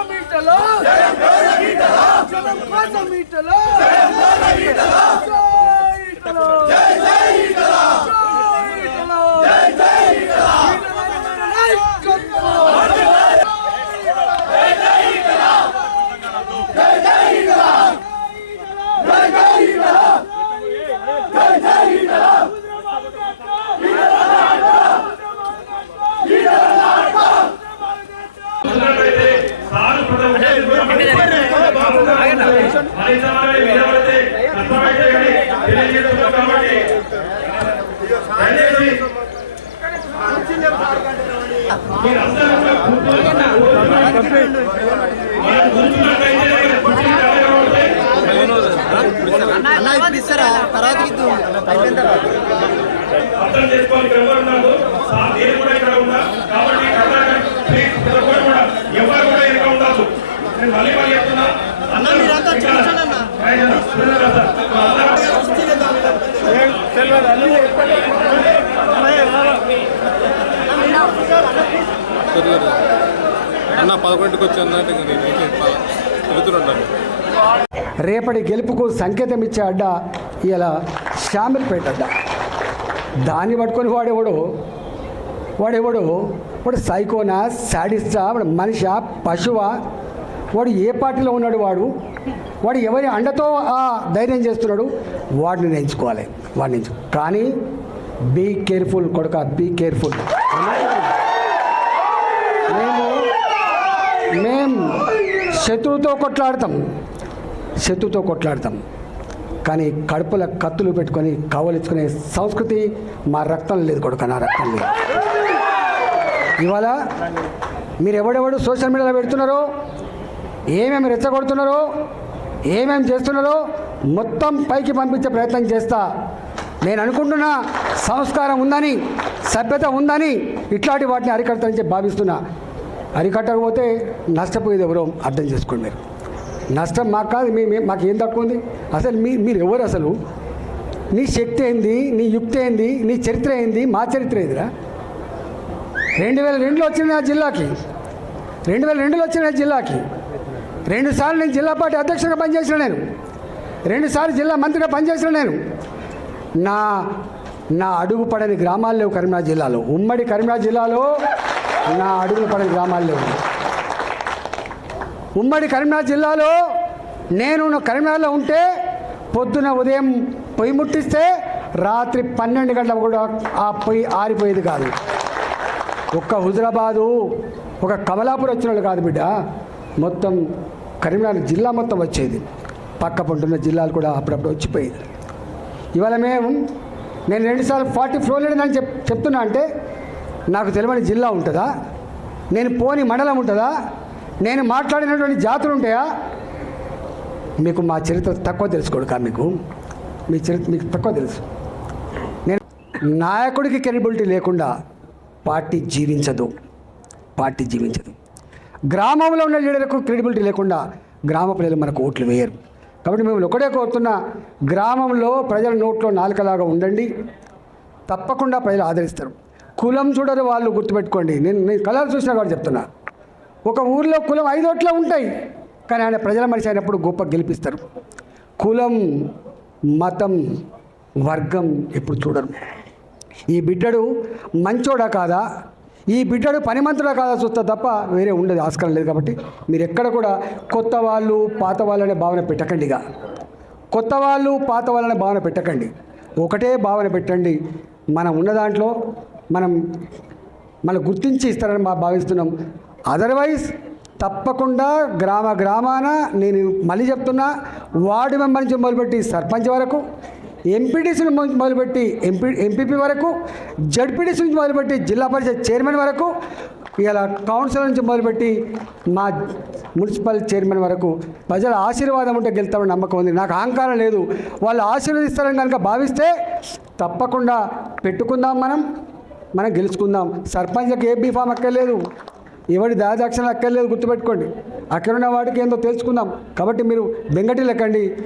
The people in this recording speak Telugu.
కోసం ఈటలో జనం కోసం ఈటలో ఈటలో ఇస్తారా? తర్వాత తర్వాత. అర్థం చేసుకోవాలి ఇక్కడ ఎవరు ఉన్నారు సార్ నేను కూడా ఇక్కడ ఉన్నా కాబట్టి కర్ణాటక ప్లీజ్ ఇక్కడ కూడా కూడా ఎవరు కూడా ఇక్కడ ఉండదు నేను మళ్ళీ మళ్ళీ చెప్తున్నా అందరూ మీరంతా ఇక్కడ చూడండి అన్న. రైట్ అన్న. చూడండి కదా సార్. అన్న పదకొండుకి వచ్చి అన్నట్టు నేనైతే తిరుగుతుంటాను రేపటి గెలుపుకు సంకేతం ఇచ్చే అడ్డ ఇలా షామిల్పేట అడ్డ. దాన్ని పట్టుకొని వాడేవాడు? వాడేవాడు? వాడు సైకోనా శాడిస్టా వాడు మనిషా పశువా? వాడు ఏ పార్టీలో ఉన్నాడు వాడు? వాడు ఎవరి అండతో ఆ ధైర్యం చేస్తున్నాడు? వాడిని ఎంచుకోవాలి వాడిని ఎంచు కానీ బీ కేర్ఫుల్ కొడుక బీ కేర్ఫుల్ మేము మేము శత్రువుతో కొట్లాడతాం. శత్రువుతో కొట్లాడతాం. కానీ కడుపుల కత్తులు పెట్టుకొని కవలించుకునే సంస్కృతి మా రక్తం లేదు కొడుక నా రక్తం లేదు. ఇవాళ మీరు ఎవడెవడు సోషల్ మీడియాలో పెడుతున్నారో ఏమేమి రెచ్చగొడుతున్నారో ఏమేమి చేస్తున్నారో మొత్తం పైకి పంపించే ప్రయత్నం చేస్తా. నేను అనుకుంటున్న సంస్కారం ఉందని సభ్యత ఉందని ఇట్లాంటి వాటిని అరికట్టాలని చెప్పి భావిస్తున్నా. అరికట్టకపోతే నష్టపోయేది ఎవరో అర్థం చేసుకోండి మీరు. నష్టం మాకు కాదు మీ మాకు ఏం తక్కువ ఉంది? అసలు మీ మీరు ఎవరు అసలు? నీ శక్తి ఏంది? నీ యుక్తి ఏంది? నీ చరిత్ర ఏంది? మా చరిత్ర ఏందిరా? రెండు వేల రెండులో వచ్చిన ఆ జిల్లాకి. రెండు వేల రెండులో వచ్చిన ఆ జిల్లాకి. రెండు సార్లు నేను జిల్లా పార్టీ అధ్యక్షుడిగా పనిచేసిన నేను. రెండు సార్లు జిల్లా మంత్రిగా పనిచేసిన నేను. నా నా అడుగు పడని గ్రామాలు లేవు కరీంనగర్ జిల్లాలో. ఉమ్మడి కరీంనగర్ జిల్లాలో నా అడుగులు పడని గ్రామాలు లేవు. ఉమ్మడి కరీంనగర్ జిల్లాలో నేను కరీంనగర్లో ఉంటే పొద్దున ఉదయం పొయ్యి ముట్టిస్తే రాత్రి పన్నెండు గంటల కూడా ఆ పొయ్యి ఆరిపోయేది కాదు. ఒక్క హుజరాబాదు ఒక కమలాపూర్ వచ్చిన వాళ్ళు కాదు బిడ్డ. మొత్తం కరీంనగర్ జిల్లా మొత్తం వచ్చేది. పక్క పంటున్న జిల్లాలు కూడా అప్పుడప్పుడు వచ్చిపోయేది. ఇవాళ మేము నేను రెండుసార్లు ఫార్టీ ఫ్లోర్ లేదని చెప్ చెప్తున్నా అంటే నాకు తెలియని జిల్లా ఉంటుందా? నేను పోని మండలం ఉంటుందా? నేను మాట్లాడినటువంటి జాతులు ఉంటాయా? మీకు మా చరిత్ర తక్కువ తెలుసుకోడు కా మీకు. మీ చరిత్ర మీకు తక్కువ తెలుసు. నేను నాయకుడికి కెరిబిలిటీ లేకుండా పార్టీ జీవించదు. పార్టీ జీవించదు. గ్రామంలో ఉన్న లీడర్లకు క్రెడిబిలిటీ లేకుండా గ్రామ ప్రజలు మనకు ఓట్లు వేయరు. కాబట్టి మేము ఒకటే కోరుతున్నా గ్రామంలో ప్రజల నోట్లో నాలుకలాగా ఉండండి. తప్పకుండా ప్రజలు ఆదరిస్తారు. కులం చూడరు వాళ్ళు గుర్తుపెట్టుకోండి. నేను నేను కలర్ చూసిన కూడా చెప్తున్నా. ఒక ఊర్లో కులం ఐదోట్లే ఉంటాయి కానీ ఆయన ప్రజల మనిషి అయినప్పుడు గొప్ప గెలిపిస్తారు. కులం మతం వర్గం ఎప్పుడు చూడరు. ఈ బిడ్డడు మంచోడా కాదా? ఈ బిడ్డడు పనిమంతుడు కాదా చూస్తా తప్ప వేరే ఉండదు ఆస్కారం లేదు కాబట్టి. మీరు ఎక్కడ కూడా కొత్త వాళ్ళు పాత వాళ్ళనే భావన పెట్టకండి ఇక. కొత్త వాళ్ళు పాత వాళ్ళనే భావన పెట్టకండి. ఒకటే భావన పెట్టండి. మనం ఉన్న దాంట్లో మనం మన గుర్తించి ఇస్తారని మా భావిస్తున్నాం. అదర్వైజ్ తప్పకుండా గ్రామ గ్రామాన నేను మళ్ళీ చెప్తున్నా వార్డు మెంబర్ నుంచి మొదలుపెట్టి సర్పంచ్ వరకు ఎంపీటీసీ నుంచి మొదలుపెట్టి ఎంపీ ఎంపీపీ వరకు జడ్పీటీసీ నుంచి మొదలుపెట్టి జిల్లా పరిషత్ చైర్మన్ వరకు ఇలా కౌన్సిలర్ నుంచి మొదలుపెట్టి మా మున్సిపల్ చైర్మన్ వరకు ప్రజల ఆశీర్వాదం ఉంటే గెలుతామని నమ్మకం ఉంది. నాకు అహంకారం లేదు. వాళ్ళు ఆశీర్వదిస్తారని కనుక భావిస్తే తప్పకుండా పెట్టుకుందాం మనం మనం గెలుచుకుందాం. సర్పంచ్కి ఏ బీఫామ్ అక్కర్లేదు. ఎవరి దాదాక్షణ అక్కర్లేదు గుర్తుపెట్టుకోండి. అక్కడున్న వాడికి ఏందో తెలుసుకుందాం. కాబట్టి మీరు బెంగటి లెక్కండి.